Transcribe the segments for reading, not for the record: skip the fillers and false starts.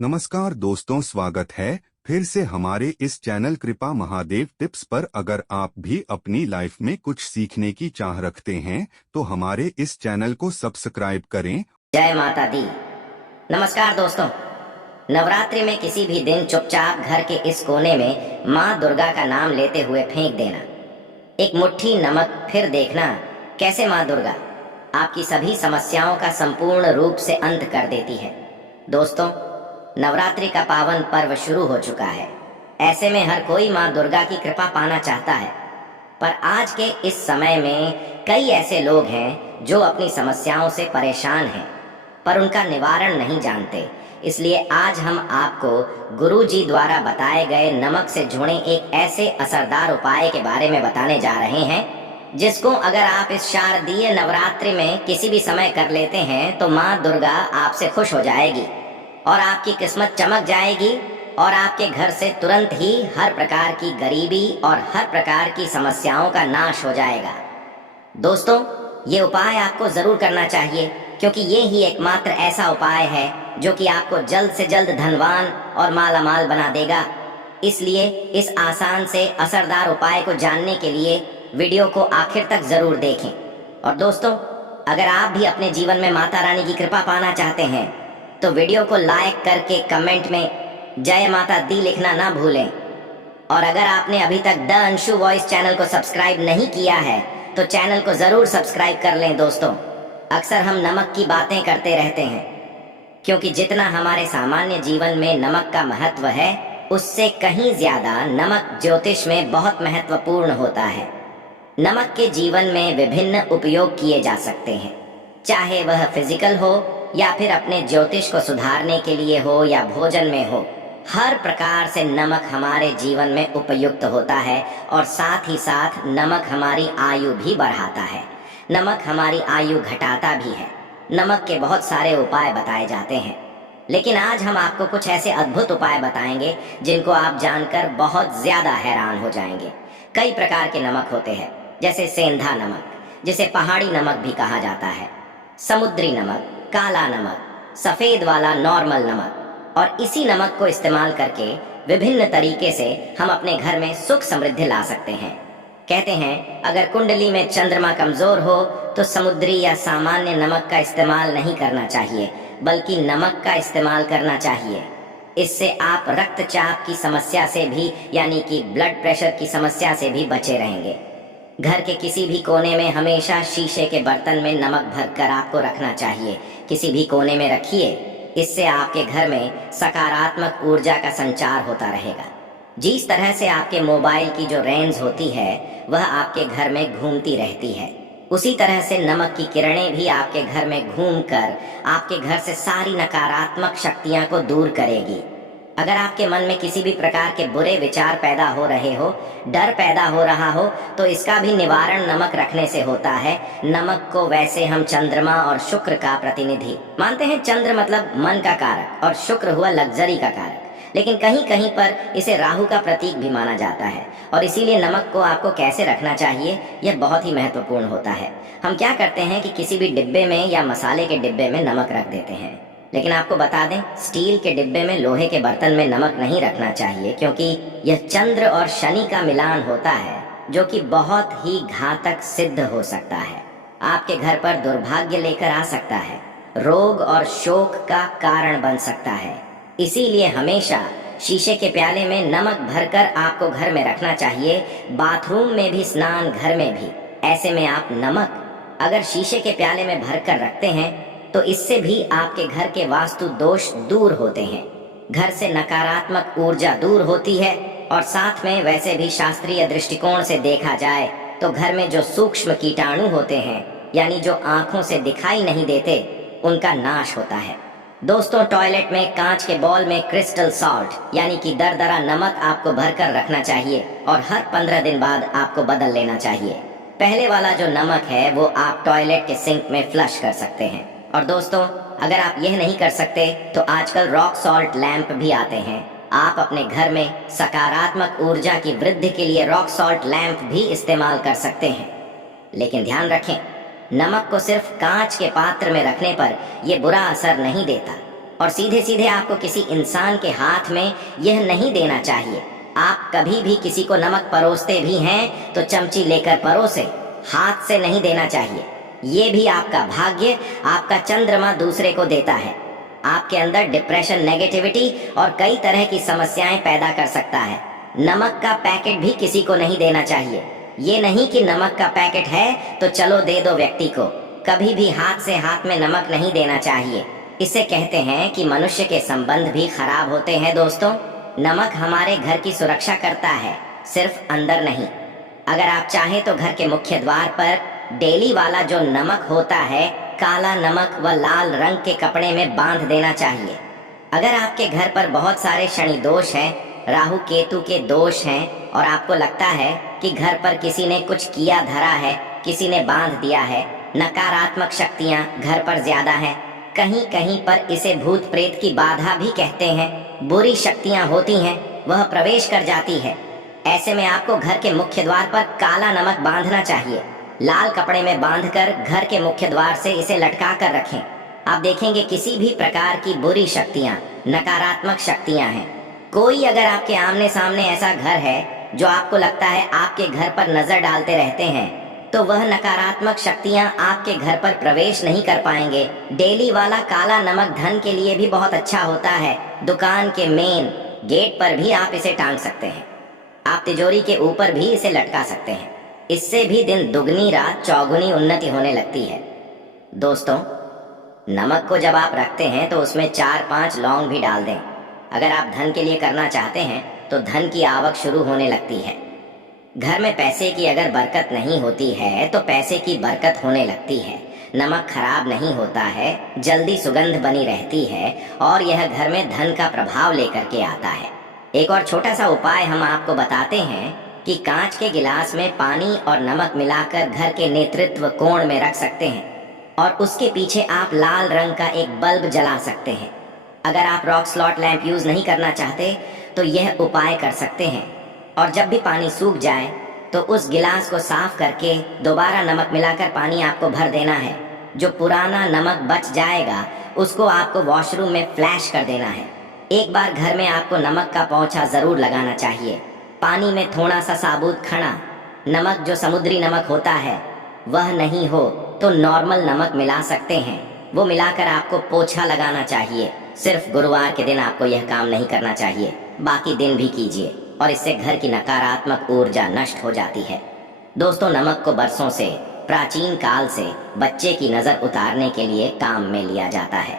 नमस्कार दोस्तों, स्वागत है फिर से हमारे इस चैनल कृपा महादेव टिप्स पर। अगर आप भी अपनी लाइफ में कुछ सीखने की चाह रखते हैं तो हमारे इस चैनल को सब्सक्राइब करें। जय माता दी। नमस्कार दोस्तों। नवरात्रि में किसी भी दिन चुपचाप घर के इस कोने में माँ दुर्गा का नाम लेते हुए फेंक देना, एक मुट्ठी नमक, फिर देखना कैसे माँ दुर्गा आपकी सभी समस्याओं का संपूर्ण रूप से अंत कर देती है। दोस्तों, नवरात्रि का पावन पर्व शुरू हो चुका है। ऐसे में हर कोई माँ दुर्गा की कृपा पाना चाहता है, पर आज के इस समय में कई ऐसे लोग हैं जो अपनी समस्याओं से परेशान हैं पर उनका निवारण नहीं जानते। इसलिए आज हम आपको गुरु जी द्वारा बताए गए नमक से जुड़े एक ऐसे असरदार उपाय के बारे में बताने जा रहे हैं जिसको अगर आप इस शारदीय नवरात्रि में किसी भी समय कर लेते हैं तो माँ दुर्गा आपसे खुश हो जाएगी और आपकी किस्मत चमक जाएगी और आपके घर से तुरंत ही हर प्रकार की गरीबी और हर प्रकार की समस्याओं का नाश हो जाएगा। दोस्तों, ये उपाय आपको जरूर करना चाहिए क्योंकि ये ही एकमात्र ऐसा उपाय है जो कि आपको जल्द से जल्द धनवान और मालामाल बना देगा। इसलिए इस आसान से असरदार उपाय को जानने के लिए वीडियो को आखिर तक जरूर देखें। और दोस्तों, अगर आप भी अपने जीवन में माता रानी की कृपा पाना चाहते हैं तो वीडियो को लाइक करके कमेंट में जय माता दी लिखना ना भूलें। और अगर आपने अभी तक द अंशु वॉइस चैनल को सब्सक्राइब नहीं किया है तो चैनल को जरूर सब्सक्राइब कर लें। दोस्तों, अक्सर हम नमक की बातें करते रहते हैं क्योंकि जितना हमारे सामान्य जीवन में नमक का महत्व है उससे कहीं ज्यादा नमक ज्योतिष में बहुत महत्वपूर्ण होता है। नमक के जीवन में विभिन्न उपयोग किए जा सकते हैं, चाहे वह फिजिकल हो या फिर अपने ज्योतिष को सुधारने के लिए हो या भोजन में हो। हर प्रकार से नमक हमारे जीवन में उपयुक्त होता है और साथ ही साथ नमक हमारी आयु भी बढ़ाता है, नमक हमारी आयु घटाता भी है। नमक के बहुत सारे उपाय बताए जाते हैं, लेकिन आज हम आपको कुछ ऐसे अद्भुत उपाय बताएंगे जिनको आप जानकर बहुत ज्यादा हैरान हो जाएंगे। कई प्रकार के नमक होते हैं, जैसे सेंधा नमक, जिसे पहाड़ी नमक भी कहा जाता है, समुद्री नमक, काला नमक, सफेद वाला नॉर्मल नमक। और इसी नमक को इस्तेमाल करके विभिन्न तरीके से हम अपने घर में सुख समृद्धि ला सकते हैं। कहते हैं अगर कुंडली में चंद्रमा कमजोर हो तो समुद्री या सामान्य नमक का इस्तेमाल नहीं करना चाहिए, बल्कि नमक का इस्तेमाल करना चाहिए। इससे आप रक्तचाप की समस्या से भी, यानी कि ब्लड प्रेशर की समस्या से भी बचे रहेंगे। घर के किसी भी कोने में हमेशा शीशे के बर्तन में नमक भरकर आपको रखना चाहिए। किसी भी कोने में रखिए, इससे आपके घर में सकारात्मक ऊर्जा का संचार होता रहेगा। जिस तरह से आपके मोबाइल की जो रेंज होती है वह आपके घर में घूमती रहती है, उसी तरह से नमक की किरणें भी आपके घर में घूमकर आपके घर से सारी नकारात्मक शक्तियां को दूर करेगी। अगर आपके मन में किसी भी प्रकार के बुरे विचार पैदा हो रहे हो, डर पैदा हो रहा हो, तो इसका भी निवारण नमक रखने से होता है। नमक को वैसे हम चंद्रमा और शुक्र का प्रतिनिधि मानते हैं। चंद्र मतलब मन का कारक और शुक्र हुआ लग्जरी का कारक, लेकिन कहीं कहीं पर इसे राहु का प्रतीक भी माना जाता है। और इसीलिए नमक को आपको कैसे रखना चाहिए यह बहुत ही महत्वपूर्ण होता है। हम क्या करते हैं कि किसी भी डिब्बे में या मसाले के डिब्बे में नमक रख देते हैं, लेकिन आपको बता दें स्टील के डिब्बे में, लोहे के बर्तन में नमक नहीं रखना चाहिए क्योंकि यह चंद्र और शनि का मिलान होता है जो कि बहुत ही घातक सिद्ध हो सकता है। आपके घर पर दुर्भाग्य लेकर आ सकता है, रोग और शोक का कारण बन सकता है। इसीलिए हमेशा शीशे के प्याले में नमक भरकर आपको घर में रखना चाहिए, बाथरूम में भी, स्नान घर में भी। ऐसे में आप नमक अगर शीशे के प्याले में भरकर रखते हैं तो इससे भी आपके घर के वास्तु दोष दूर होते हैं, घर से नकारात्मक ऊर्जा दूर होती है। और साथ में वैसे भी शास्त्रीय दृष्टिकोण से देखा जाए तो घर में जो सूक्ष्म कीटाणु होते हैं, यानी जो आंखों से दिखाई नहीं देते, उनका नाश होता है। दोस्तों, टॉयलेट में कांच के बॉल में क्रिस्टल सॉल्ट यानी कि दरदरा नमक आपको भरकर रखना चाहिए और हर 15 दिन बाद आपको बदल लेना चाहिए। पहले वाला जो नमक है वो आप टॉयलेट के सिंक में फ्लश कर सकते हैं। और दोस्तों, अगर आप यह नहीं कर सकते तो आजकल रॉक सॉल्ट लैंप भी आते हैं। आप अपने घर में सकारात्मक ऊर्जा की वृद्धि के लिए रॉक सॉल्ट लैंप भी इस्तेमाल कर सकते हैं। लेकिन ध्यान रखें, नमक को सिर्फ कांच के पात्र में रखने पर यह बुरा असर नहीं देता। और सीधे सीधे आपको किसी इंसान के हाथ में यह नहीं देना चाहिए। आप कभी भी किसी को नमक परोसते भी हैं तो चमची लेकर परोसे, हाथ से नहीं देना चाहिए। ये भी आपका भाग्य, आपका चंद्रमा दूसरे को देता है। आपके अंदर डिप्रेशन, नेगेटिविटी और कई तरह की समस्याएं पैदा कर सकता है। नमक का पैकेट भी किसी को नहीं देना चाहिए। ये नहीं कि नमक का पैकेट है तो चलो दे दो व्यक्ति को। कभी भी हाथ से हाथ में नमक नहीं देना चाहिए। इसे कहते हैं कि मनुष्य के संबंध भी खराब होते हैं। दोस्तों, नमक हमारे घर की सुरक्षा करता है, सिर्फ अंदर नहीं। अगर आप चाहें तो घर के मुख्य द्वार पर डेली वाला जो नमक होता है, काला नमक व लाल रंग के कपड़े में बांध देना चाहिए। अगर आपके घर पर बहुत सारे शनि दोष हैं, राहु केतु के दोष हैं और आपको लगता है कि घर पर किसी ने कुछ किया धरा है, किसी ने बांध दिया है, नकारात्मक शक्तियां घर पर ज्यादा हैं, कहीं कहीं पर इसे भूत प्रेत की बाधा भी कहते हैं, बुरी शक्तियां होती हैं, वह प्रवेश कर जाती है। ऐसे में आपको घर के मुख्य द्वार पर काला नमक बांधना चाहिए। लाल कपड़े में बांधकर घर के मुख्य द्वार से इसे लटका कर रखें। आप देखेंगे किसी भी प्रकार की बुरी शक्तियां, नकारात्मक शक्तियां हैं। कोई अगर आपके आमने सामने ऐसा घर है जो आपको लगता है आपके घर पर नजर डालते रहते हैं, तो वह नकारात्मक शक्तियां आपके घर पर प्रवेश नहीं कर पाएंगे। डेली वाला काला नमक धन के लिए भी बहुत अच्छा होता है। दुकान के मेन गेट पर भी आप इसे टांग सकते हैं। आप तिजोरी के ऊपर भी इसे लटका सकते हैं। इससे भी दिन दुगनी रात चौगुनी उन्नति होने लगती है। दोस्तों, नमक को जब आप रखते हैं तो उसमें 4-5 लौंग भी डाल दें। अगर आप धन के लिए करना चाहते हैं तो धन की आवक शुरू होने लगती है। घर में पैसे की अगर बरकत नहीं होती है तो पैसे की बरकत होने लगती है। नमक खराब नहीं होता है, जल्दी सुगंध बनी रहती है और यह घर में धन का प्रभाव लेकर के आता है। एक और छोटा सा उपाय हम आपको बताते हैं कि कांच के गिलास में पानी और नमक मिलाकर घर के नेतृत्व कोण में रख सकते हैं और उसके पीछे आप लाल रंग का एक बल्ब जला सकते हैं। अगर आप रॉक स्लॉट लैंप यूज नहीं करना चाहते तो यह उपाय कर सकते हैं। और जब भी पानी सूख जाए तो उस गिलास को साफ करके दोबारा नमक मिलाकर पानी आपको भर देना है। जो पुराना नमक बच जाएगा उसको आपको वॉशरूम में फ्लैश कर देना है। एक बार घर में आपको नमक का पोंछा जरूर लगाना चाहिए। पानी में थोड़ा सा साबुत खड़ा नमक, जो समुद्री नमक होता है, वह नहीं हो तो नॉर्मल नमक मिला सकते हैं। वो मिलाकर आपको पोछा लगाना चाहिए। सिर्फ गुरुवार के दिन आपको यह काम नहीं करना चाहिए, बाकी दिन भी कीजिए और इससे घर की नकारात्मक ऊर्जा नष्ट हो जाती है। दोस्तों, नमक को बरसों से, प्राचीन काल से बच्चे की नजर उतारने के लिए काम में लिया जाता है।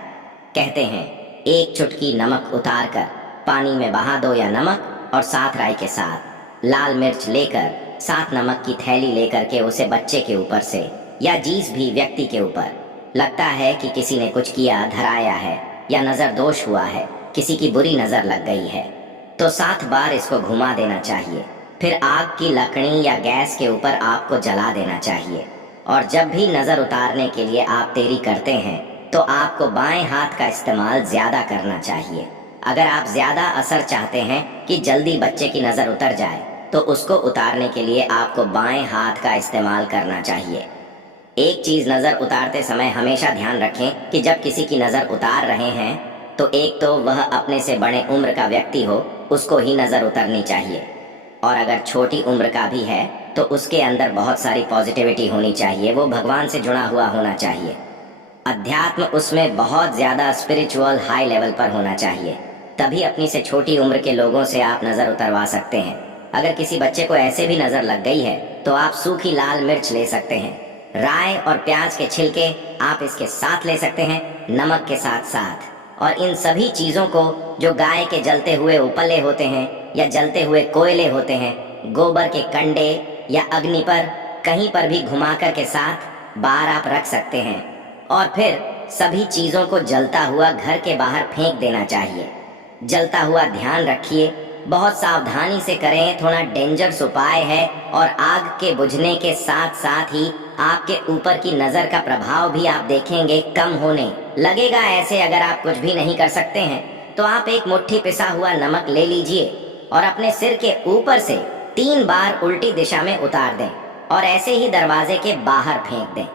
कहते हैं एक चुटकी नमक उतार कर पानी में बहा दो या नमक और साथ राई के साथ लाल मिर्च लेकर साथ नमक की थैली लेकर के उसे बच्चे के ऊपर से या जिस भी व्यक्ति के ऊपर लगता है कि किसी ने कुछ किया धराया है या नजर दोष हुआ है, किसी की बुरी नजर लग गई है, तो 7 बार इसको घुमा देना चाहिए। फिर आग की लकड़ी या गैस के ऊपर आपको जला देना चाहिए। और जब भी नजर उतारने के लिए आप देरी करते हैं तो आपको बाएं हाथ का इस्तेमाल ज्यादा करना चाहिए। अगर आप ज्यादा असर चाहते हैं कि जल्दी बच्चे की नजर उतर जाए तो उसको उतारने के लिए आपको बाएं हाथ का इस्तेमाल करना चाहिए। एक चीज नजर उतारते समय हमेशा ध्यान रखें कि जब किसी की नजर उतार रहे हैं तो एक तो वह अपने से बड़े उम्र का व्यक्ति हो, उसको ही नजर उतरनी चाहिए। और अगर छोटी उम्र का भी है तो उसके अंदर बहुत सारी पॉजिटिविटी होनी चाहिए, वो भगवान से जुड़ा हुआ होना चाहिए। अध्यात्म उसमें बहुत ज्यादा स्पिरिचुअल हाई लेवल पर होना चाहिए, तभी अपनी से छोटी उम्र के लोगों से आप नजर उतरवा सकते हैं। अगर किसी बच्चे को ऐसे भी नजर लग गई है तो आप सूखी लाल मिर्च ले सकते हैं, राई और प्याज के छिलके आप इसके साथ ले सकते हैं, नमक के साथ साथ। और इन सभी चीजों को, जो गाय के जलते हुए उपले होते हैं या जलते हुए कोयले होते हैं, गोबर के कंडे या अग्नि पर कहीं पर भी घुमाकर के साथ बार आप रख सकते हैं। और फिर सभी चीजों को जलता हुआ घर के बाहर फेंक देना चाहिए। जलता हुआ ध्यान रखिए, बहुत सावधानी से करें, थोड़ा डेंजरस उपाय है और आग के बुझने के साथ साथ ही आपके ऊपर की नजर का प्रभाव भी आप देखेंगे कम होने लगेगा। ऐसे अगर आप कुछ भी नहीं कर सकते हैं तो आप एक मुट्ठी पिसा हुआ नमक ले लीजिए और अपने सिर के ऊपर से 3 बार उल्टी दिशा में उतार दें और ऐसे ही दरवाजे के बाहर फेंक दें।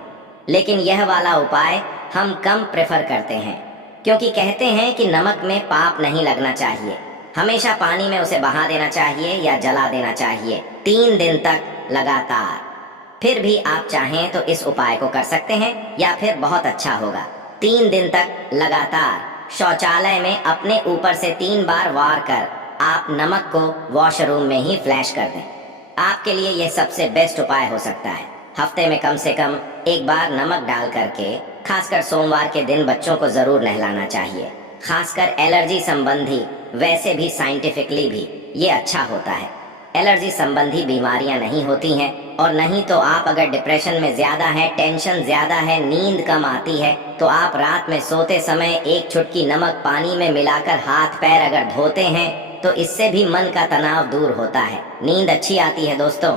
लेकिन यह वाला उपाय हम कम प्रेफर करते हैं। क्योंकि कहते हैं कि नमक में पाप नहीं लगना चाहिए। हमेशा पानी में उसे बहा देना चाहिए या जला देना चाहिए 3 दिन तक लगातार। फिर भी आप चाहें तो इस उपाय को कर सकते हैं या फिर बहुत अच्छा होगा 3 दिन तक लगातार शौचालय में अपने ऊपर से 3 बार वार कर आप नमक को वॉशरूम में ही फ्लैश कर दें। आपके लिए यह सबसे बेस्ट उपाय हो सकता है। हफ्ते में कम से कम 1 बार नमक डाल करके, खासकर सोमवार के दिन बच्चों को जरूर नहलाना चाहिए। खासकर एलर्जी संबंधी, वैसे भी साइंटिफिकली भी ये अच्छा होता है। एलर्जी संबंधी बीमारियां नहीं होती हैं, और नहीं तो आप अगर डिप्रेशन में ज्यादा है, टेंशन ज्यादा है, नींद कम आती है, तो आप रात में सोते समय 1 चुटकी नमक पानी में मिलाकर हाथ पैर अगर धोते हैं तो इससे भी मन का तनाव दूर होता है, नींद अच्छी आती है। दोस्तों,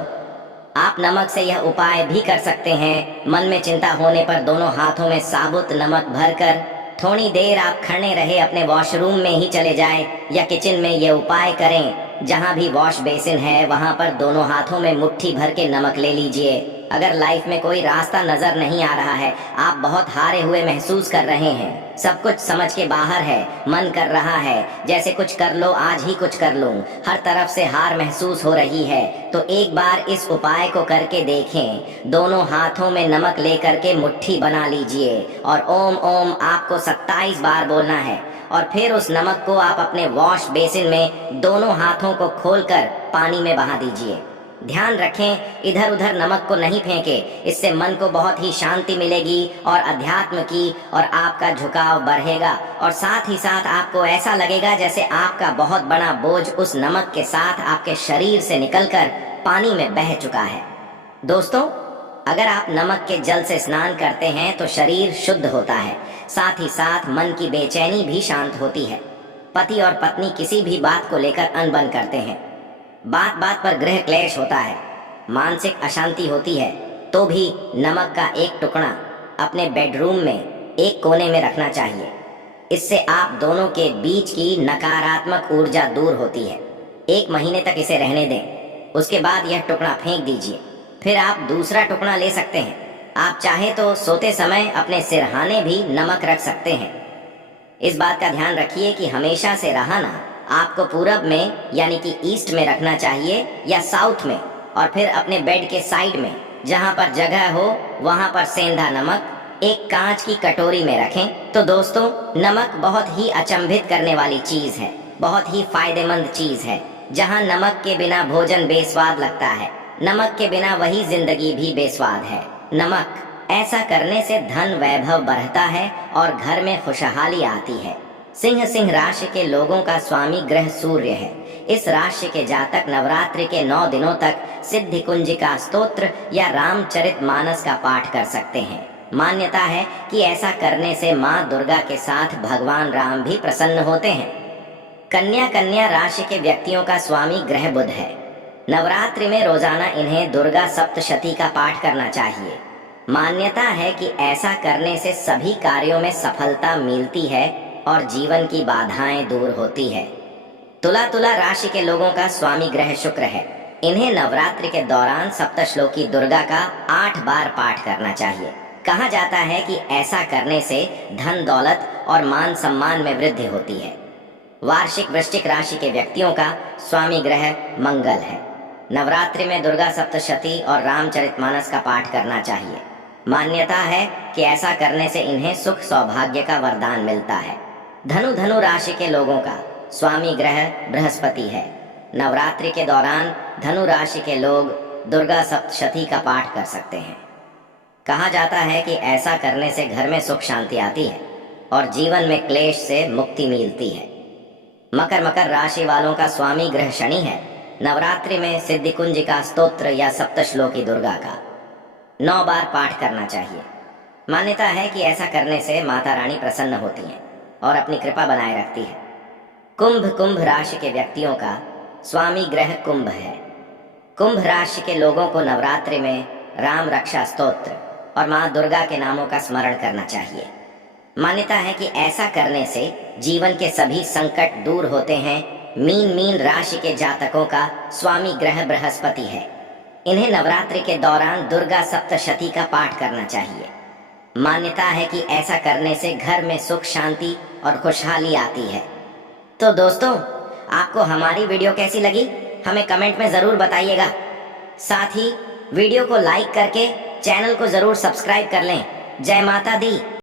आप नमक से यह उपाय भी कर सकते हैं। मन में चिंता होने पर दोनों हाथों में साबुत नमक भरकर थोड़ी देर आप खड़े रहे अपने वॉशरूम में ही चले जाएं या किचन में ये उपाय करें। जहां भी वॉश बेसिन है वहां पर दोनों हाथों में मुट्ठी भर के नमक ले लीजिए। अगर लाइफ में कोई रास्ता नजर नहीं आ रहा है, आप बहुत हारे हुए महसूस कर रहे हैं, सब कुछ समझ के बाहर है, मन कर रहा है जैसे कुछ कर लो, आज ही कुछ कर लूं, हर तरफ से हार महसूस हो रही है, तो एक बार इस उपाय को करके देखें। दोनों हाथों में नमक लेकर के मुट्ठी बना लीजिए और ओम ओम आपको 27 बार बोलना है, और फिर उस नमक को आप अपने वॉश बेसिन में दोनों हाथों को खोलकर पानी में बहा दीजिए। ध्यान रखें, इधर उधर नमक को नहीं फेंकें, इससे मन को बहुत ही शांति मिलेगी और अध्यात्म की और आपका झुकाव बढ़ेगा, और साथ ही साथ आपको ऐसा लगेगा जैसे आपका बहुत बड़ा बोझ उस नमक के साथ आपके शरीर से निकलकर पानी में बह चुका है। दोस्तों, अगर आप नमक के जल से स्नान करते हैं तो शरीर शुद्ध होता है, साथ ही साथ मन की बेचैनी भी शांत होती है। पति और पत्नी किसी भी बात को लेकर अनबन करते हैं, बात बात पर गृह क्लेश होता है, मानसिक अशांति होती है, तो भी नमक का एक टुकड़ा अपने बेडरूम में एक कोने में रखना चाहिए। इससे आप दोनों के बीच की नकारात्मक ऊर्जा दूर होती है। 1 महीने तक इसे रहने दें, उसके बाद यह टुकड़ा फेंक दीजिए। फिर आप दूसरा टुकड़ा ले सकते हैं। आप चाहे तो सोते समय अपने सिरहाने भी नमक रख सकते हैं। इस बात का ध्यान रखिए कि हमेशा सिरहाना आपको पूरब में यानी कि ईस्ट में रखना चाहिए या साउथ में, और फिर अपने बेड के साइड में जहां पर जगह हो वहां पर सेंधा नमक एक कांच की कटोरी में रखें। तो दोस्तों, नमक बहुत ही अचंभित करने वाली चीज है, बहुत ही फायदेमंद चीज है। जहां नमक के बिना भोजन बेस्वाद लगता है, नमक के बिना वही जिंदगी भी बेस्वाद है। नमक, ऐसा करने से धन वैभव बढ़ता है और घर में खुशहाली आती है। सिंह राशि के लोगों का स्वामी ग्रह सूर्य है। इस राशि के जातक नवरात्रि के 9 दिनों तक सिद्धि कुंजिका स्तोत्र या रामचरितमानस का पाठ कर सकते हैं। मान्यता है कि ऐसा करने से माँ दुर्गा के साथ भगवान राम भी प्रसन्न होते हैं। कन्या राशि के व्यक्तियों का स्वामी ग्रह बुध है। नवरात्रि में रोजाना इन्हें दुर्गा सप्तशती का पाठ करना चाहिए। मान्यता है कि ऐसा करने से सभी कार्यों में सफलता मिलती है और जीवन की बाधाएं दूर होती है। तुला राशि के लोगों का स्वामी ग्रह शुक्र है। इन्हें नवरात्रि के दौरान सप्तश्लोकी दुर्गा का 8 बार पाठ करना चाहिए। कहा जाता है कि ऐसा करने से धन दौलत और मान सम्मान में वृद्धि होती है। वार्षिक वृश्चिक राशि के व्यक्तियों का स्वामी ग्रह मंगल है। नवरात्रि में दुर्गा सप्तशती और रामचरितमानस का पाठ करना चाहिए। मान्यता है कि ऐसा करने से इन्हें सुख सौभाग्य का वरदान मिलता है। धनु राशि के लोगों का स्वामी ग्रह बृहस्पति है। नवरात्रि के दौरान धनु राशि के लोग दुर्गा सप्तशती का पाठ कर सकते हैं। कहा जाता है कि ऐसा करने से घर में सुख शांति आती है और जीवन में क्लेश से मुक्ति मिलती है। मकर राशि वालों का स्वामी ग्रह शनि है। नवरात्रि में सिद्धि कुंजिका स्तोत्र या सप्तश्लोकी दुर्गा का 9 बार पाठ करना चाहिए। मान्यता है कि ऐसा करने से माता रानी प्रसन्न होती हैं और अपनी कृपा बनाए रखती है। कुंभ राशि के व्यक्तियों का स्वामी ग्रह कुंभ है। कुंभ राशि के लोगों को नवरात्रि में राम रक्षा स्तोत्र और माँ दुर्गा के नामों का स्मरण करना चाहिए। मान्यता है कि ऐसा करने से जीवन के सभी संकट दूर होते हैं। मीन राशि के जातकों का स्वामी ग्रह बृहस्पति है। इन्हें नवरात्रि के दौरान दुर्गा सप्तशती का पाठ करना चाहिए। मान्यता है कि ऐसा करने से घर में सुख शांति और खुशहाली आती है। तो दोस्तों, आपको हमारी वीडियो कैसी लगी हमें कमेंट में ज़रूर बताइएगा। साथ ही वीडियो को लाइक करके चैनल को ज़रूर सब्सक्राइब कर लें। जय माता दी।